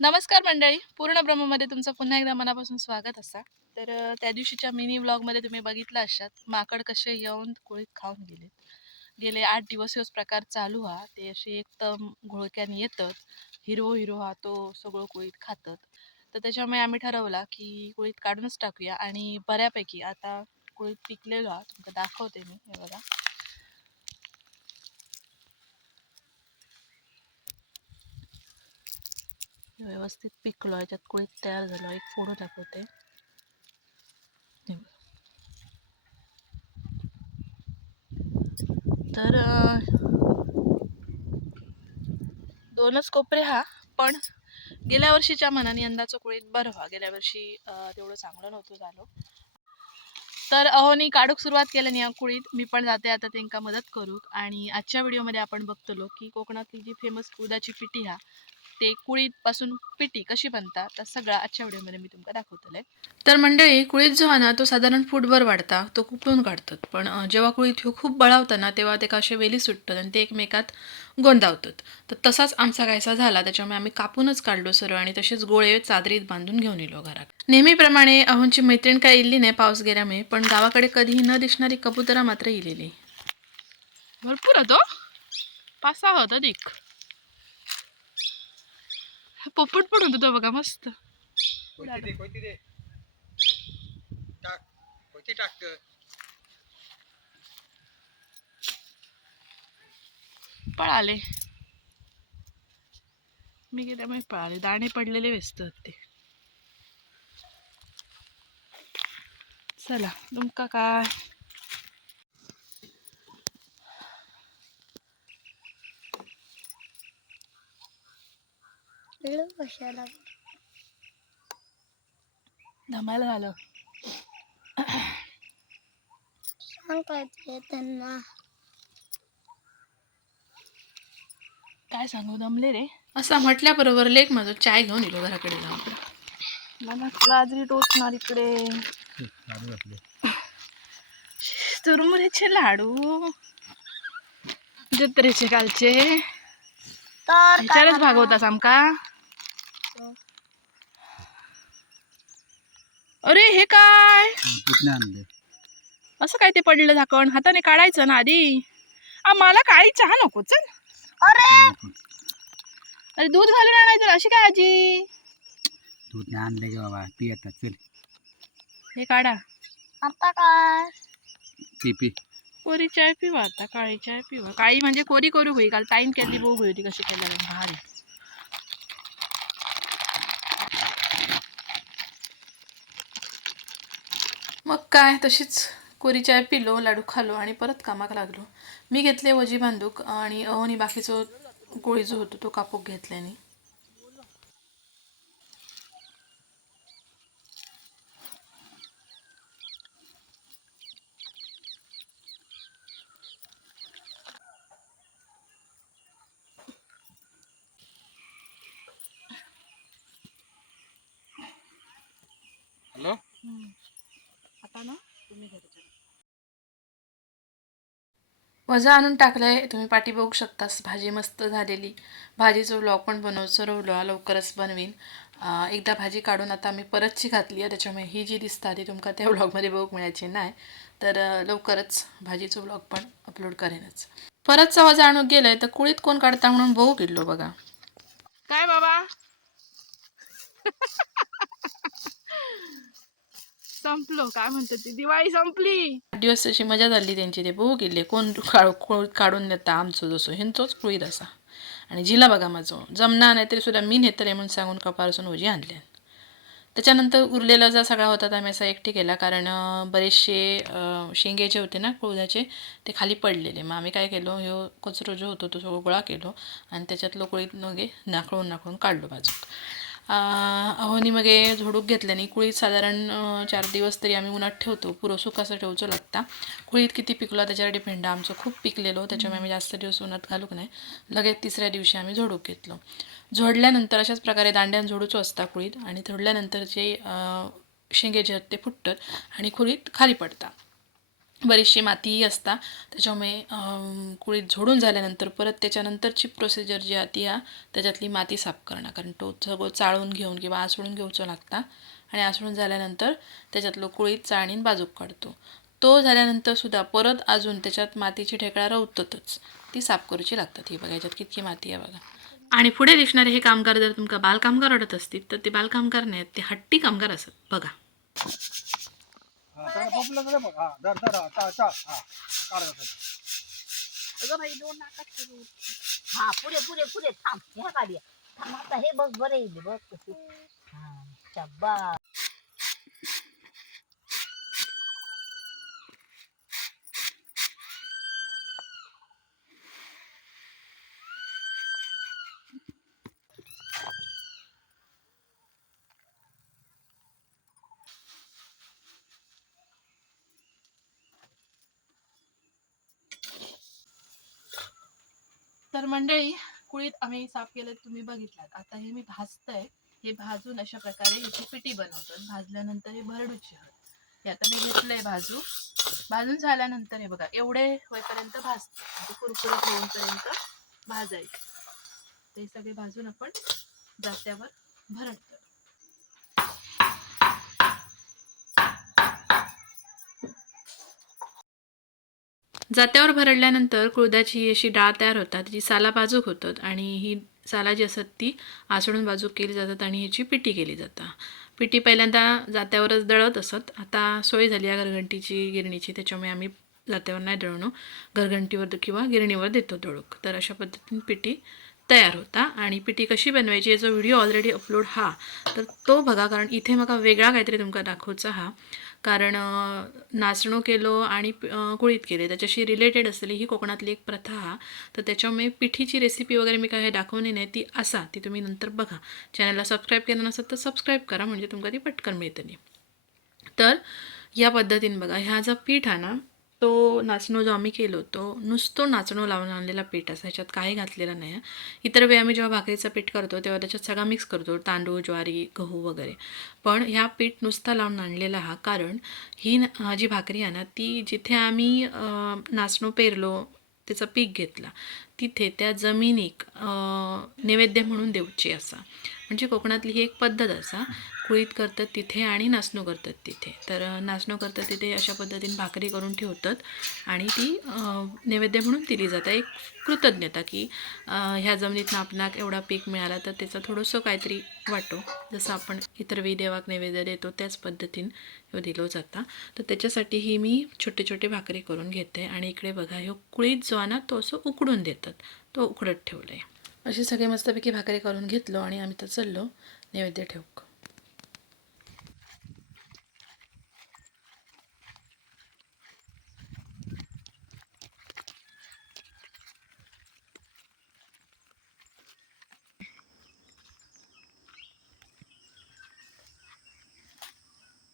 नमस्कार मंडळी. पूर्ण ब्रह्ममध्ये तुमचं पुन्हा एकदा मनापासून स्वागत असा. तर त्या दिवशीच्या मिनी ब्लॉगमध्ये तुम्ही बघितलं असात माकड कसे येऊन कोळीत खाऊन गेले. गेले आठ दिवस दिवस प्रकार चालू हा. ते असे एकदम घोळक्याने येतात. हिरो हिरो हा तो सगळं कोळीत खातात. तर त्याच्यामुळे आम्ही ठरवला की कोळीत काढूनच टाकूया. आणि बऱ्यापैकी आता कोळीत पिकलेलो हा तुमचं दाखवते मी हे बघा. व्यवस्थित पिकलो याच्यात कुळीत तयार झालो एक फोडो दाखवते. तर दोनच कोपरे हा पण गेल्या वर्षीच्या मनाने यंदाचा कुळीत बरं व्हा. गेल्या वर्षी तेवढं चांगलं नव्हतं झालं. तर अहोनी काढूक सुरुवात केल्याने या कुळीत मी पण जाते. आता त्यांना मदत करू. आणि आजच्या व्हिडिओमध्ये आपण बघतलो की कोकणातली जी फेमस उदाची पिठी हा ते कुळीत पासून पिठी कशी बनता? तर सगळं आजच्या व्हिडिओमध्ये मी तुमका दाखवतले तर मंडळी कुळीत जो आहे ना तो साधारण फुटभर वाढता तो कुपळून काढतात. पण जेव्हा कुळीत ह्यो खूप बळावता ना तेव्हा ते असे वेली सुटतात आणि ते एकमेकात गोंदावतात. तर तसाच आमचा कायसा झाला त्याच्यामुळे आम्ही कापूनच काढलो सरळ आणि तसेच गोळे चादरीत बांधून घेऊन येलो घरात. नेहमीप्रमाणे अहोंची मैत्रीण काय इल्ली नाही पाऊस गेल्यामुळे पण गावाकडे कधीही न दिसणारी कबुतरा मात्र इलेली. भरपूर होतो. पाच सहा होता अधिक पोपट पण होतो तो बघा मस्त. पळाले. मी गेल्यामुळे पळाले. दाणे पडलेले व्यस्त ते. चला तुमका काय? कशाला? धमायला झालं. सांग काय ते त्यांना. काय सांगू दमले रे. असं म्हटल्याबरोबर लेक माझं चाय घेऊन येलो घराकडे जाऊन मला लाजरी टोचणार इकडे. चुरमुऱ्याचे लाडू. जत्रेचे कालचे. तर विचारच भागवतास आमका? अरे हे काय? आणले? असं काय ते पडलं झाकण? हाताने काढायचं ना आधी. आ, मला काळी चहा नको चल. अरे! अरे दूध घालून आणायचं अशी काय आजी? दूध नाही आणले गे बाबा पी आता चल. हे काढा. आता काय? P P. कोरी चाय पिवा आता काळी चाय पिवा. काळी म्हणजे कोरी करू होई काल ताईन केली बघू होती कशी केल्या भारी. मग काय तशीच कोरी चाय पिलो लाडू खालो आणि परत कामाक लागलो. मी घेतले वजी बांदूक आणि अहोनी बाकीचं गोळी जो होतो तो कापूक घेतल्याने. वजा आणून टाकलंय तुम्ही पाठी बघू शकतास. भाजी मस्त झालेली. भाजीचं व्लॉग पण बनवचं सरवलो लवकरच बनवीन. एकदा भाजी काढून आता मी परतची घातली आहे त्याच्यामुळे ही जी दिसता ती तुमका त्या व्लॉगमध्ये बघू मिळायची नाही. तर लवकरच भाजीचं व्लॉग पण अपलोड करेनच. परतचा वजा आणून गेलंय तर कुळीत कोण काढता म्हणून बघू किडलो बघा. काय बाबा? संपलो. काय म्हणतात ती? दिवाळी संपली. आठ दिवस अशी मजा झाली त्यांची ते बघू गेले. कोण काढ काढून देता आमचं जसो. ह्यांचोच कुळीत असा. आणि जिला बघा माझो. जमना नाही तरी सुद्धा मी नेतरे म्हणून सांगून कपारसून उजी आणले. त्याच्यानंतर उरलेला जा सगळा होता आम्ही असा एकटी केला. कारण बरेचसे शेंगे जे होते ना कुळदाचे ते खाली पडलेले. मग आम्ही काय केलो? ह्यो कचरो जो होतो तो सगळं गोळा केलो. आणि त्याच्यातलं कुळीत नगे नाकळून नाकळून काढलो बाजूक. अहोनी मगे झोडूक घेतल्याने कुळीत साधारण चार दिवस तरी आम्ही उन्हात ठेवतो. पुरो कसं ठेवचो लागता. कुळीत किती पिकलो त्याच्यावर डिपेंड आमचं खूप पिकलेलो. त्याच्यामुळे आम्ही जास्त दिवस उन्हात घालूक नाही. लगेच तिसऱ्या दिवशी आम्ही झोडूक घेतलो. झोडल्यानंतर अशाच प्रकारे दांड्यान झोडूचो असता कुळीत आणि झोडल्यानंतर जे शेंगे जे आहेत ते फुटतात आणि कुळीत खाली पडतात बरीचशी मातीही असता. त्याच्यामुळे कुळीत झोडून झाल्यानंतर परत त्याच्यानंतरची प्रोसिजर जी आहे ती हा त्याच्यातली माती साफ करणं. कारण तो सगळं चाळून घेऊन किंवा आसळून घेऊचो लागता. आणि आसळून झाल्यानंतर त्याच्यातलं कुळीत चाळणीन बाजूक काढतो. तो झाल्यानंतर सुद्धा परत अजून त्याच्यात मातीची ठेकळा रवततच ती साफ करूची लागतात. ही बघा याच्यात कितकी माती आहे बघा. आणि पुढे दिसणारे हे कामगार जर तुमका बालकामगार वाटत असतील तर ते बालकामगार नाहीत ते हट्टी कामगार असत. बघा. हा पुढे पुढे पुढे थांब ह्या गाडी थांब आता हे बघ बरं येईल बघ कशी हा शब्बा तर मंडळी कुळीत आम्ही साफ केलं तुम्ही बघितलात. आता हे मी भाजतंय. हे भाजून अशा प्रकारे ह्याची पिटी बनवतात भाजल्यानंतर हे भरडूची हे आता मी घेतलंय भाजू भाजून झाल्यानंतर हे बघा एवढे होईपर्यंत भाजते म्हणजे कुरकुरीत होईपर्यंत ते सगळे भाजून आपण जात्यावर भरडतो जात्यावर भरडल्यानंतर कुळदाची अशी डाळ तयार होतात त्याची साला बाजूक होतात आणि ही साला जी असतात ती आसळून बाजूक केली जातात आणि ह्याची पिटी केली जातात. पिटी पहिल्यांदा जात्यावरच दळत असत. आता सोय झाली आहे घरघंटीची गिरणीची. त्याच्यामुळे आम्ही जात्यावर नाही दळणं. घरघंटीवर किंवा गिरणीवर देतो दळूक तर अशा पद्धतीने पिठी तयार होता आणि पिठी कशी बनवायची याचा व्हिडिओ ऑलरेडी अपलोड हा. तर तो बघा कारण इथे म्हाका वेगळा काहीतरी तुमका दाखवचा हा. कारण नाचणो केलो आणि कुळीत केले. त्याच्याशी रिलेटेड असलेली ही कोकणातली एक प्रथा हा. तर त्याच्यामुळे पिठीची रेसिपी वगैरे मी काय दाखवली नाही. ती असा ती तुम्ही नंतर बघा. चॅनलला सबस्क्राईब केलं नसत तर सबस्क्राईब करा म्हणजे तुमका ती पटकन मिळतली. तर या पद्धतीने बघा ह्या जो पीठ आहे ना तो नाचणं जो आम्ही केलो तो नुसतो नाचणं लावून आणलेला पीठ असा ह्याच्यात काही घातलेला नाही आहे. इतर वेळी आम्ही जेव्हा भाकरीचं पीठ करतो तेव्हा त्याच्यात सगळा मिक्स करतो तांदूळ ज्वारी गहू वगैरे पण ह्या पीठ नुसता लावून आणलेला हा कारण ही जी भाकरी आहे ना ती जिथे आम्ही नाचणं पेरलो त्याचं पीक घेतला तिथे त्या जमिनीक नैवेद्य म्हणून देऊची असा म्हणजे कोकणातली ही एक पद्धत असा कुळीत करतात तिथे आणि नाचणं करतात तिथे. तर नाचणं करतात तिथे अशा पद्धतीने भाकरी करून ठेवतात आणि ती नैवेद्य म्हणून दिली जातं. एक कृतज्ञता की ह्या जमिनीत आपणाक एवढा पीक मिळाला तर त्याचं थोडंसं काहीतरी वाटो. जसं आपण इतर विदेवाक देवाक नैवेद्य देतो त्याच पद्धतीने दिलो जाता. तर त्याच्यासाठी मी छोटे छोटे भाकरी करून घेते आणि इकडे बघा ह्यो कुळीत जो आहे ना तो असं उकडून देतात. तो उकडत ठेवला आहे असे सगळे मस्तपैकी भाकरी करून घेतलो आणि आम्ही तर चाललो. नैवेद्य ठेवू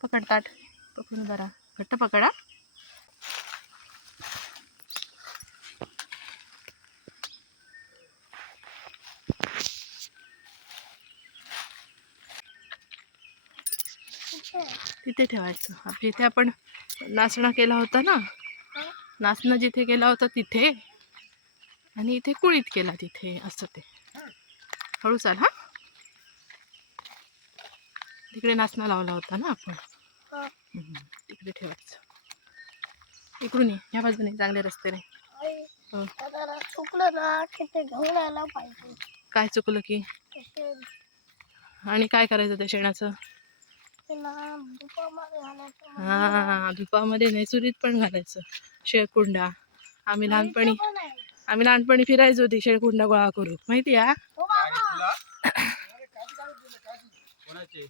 पकड ताट. पकडून बरा घट्ट पकडा. तिथे ठेवायचं. आप- जिथे आपण नाचणं केला होता ना नाचणं जिथे केला होता तिथे. आणि इथे कुळीत केला तिथे असं ते. हळू चाल हा. तिकडे नाचणं लावला होता ना आपण. हा. तिकडे ठेवायचं. इकडून ये. ह्या बाजूने चांगले रस्त्याने हो. चुकलं ना की ते घेऊन यायला पाहिजे. काय चुकलं की? आणि काय करायचं त्या शेणाचं? ते हा धुपामध्ये नाही चुलीत पण घालायचं. शेळकुंडा. आम्ही लहानपणी. आम्ही लहानपणी फिरायचो होती शेळकुंडा गोळा करू माहिती आहे हो बाबा. कोणाचे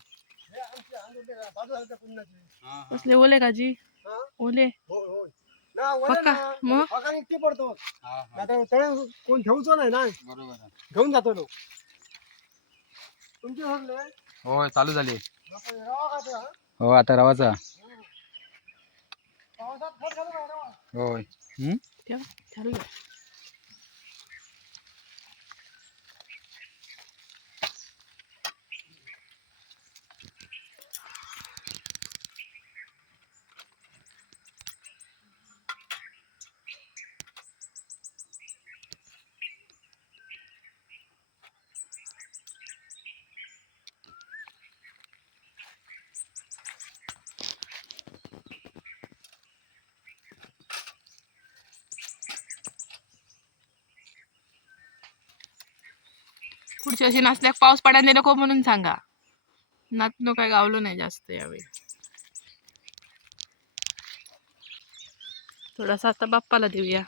कसले ओले काजी? ओले. पडतो. आता तळे कोण ठेवतो नाही ना? बरोबर. घेऊन जातो लोक तुमचे होय चालू झाली. हा? आता रवाचा. होय. पुढची अशी नसल्या पाऊस पडायला नको म्हणून सांगा. नातनो काय गावलं नाही जास्त यावेळी. थोडासा आता बाप्पाला देऊया.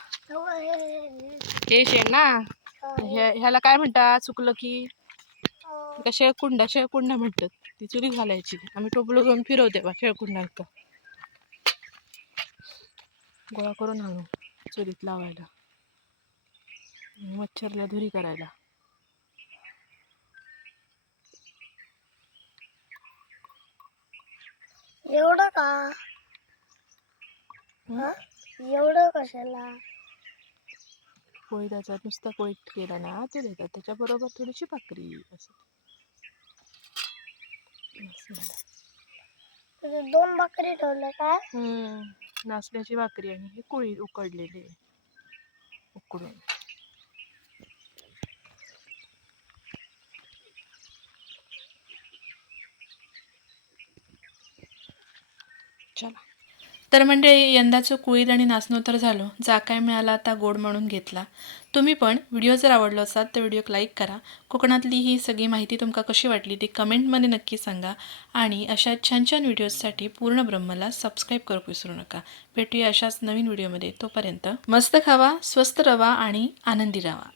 हे शेण ना ह्या- ह्याला काय म्हणतात? चुकलं की का शेळकुंडा शेळकुंडा म्हणतात. ती चुरी घालायची. आम्ही टोपलो घेऊन फिरवते बा का गोळा करून आणू. चुरीत लावायला. मच्छरला धुरी करायला. एवढं का? हं? एवढं कशाला? कोळीदाचा नुसता कोळीत केला ना ते देतात. त्याच्याबरोबर थोडीशी भाकरी असं. असं झालं. तुझे दोन बकरी ठेवले काय? हम्म, नाचण्याची भाकरी आणि हे कोळी उकडलेले उकडून. चला. तर म्हणजे यंदाचं कुळीद आणि नाचणं तर झालं जा काय मिळाला आता गोड म्हणून घेतला. तुम्ही पण व्हिडिओ जर आवडलो असाल तर व्हिडिओ लाईक करा. कोकणातली ही सगळी माहिती तुमका कशी वाटली ती कमेंटमध्ये नक्की सांगा. आणि अशा छान छान व्हिडिओजसाठी पूर्ण ब्रह्मला सबस्क्राईब करू विसरू नका. भेटूया अशाच नवीन व्हिडिओमध्ये. तोपर्यंत मस्त खावा स्वस्त रवा आणि आनंदी राहा.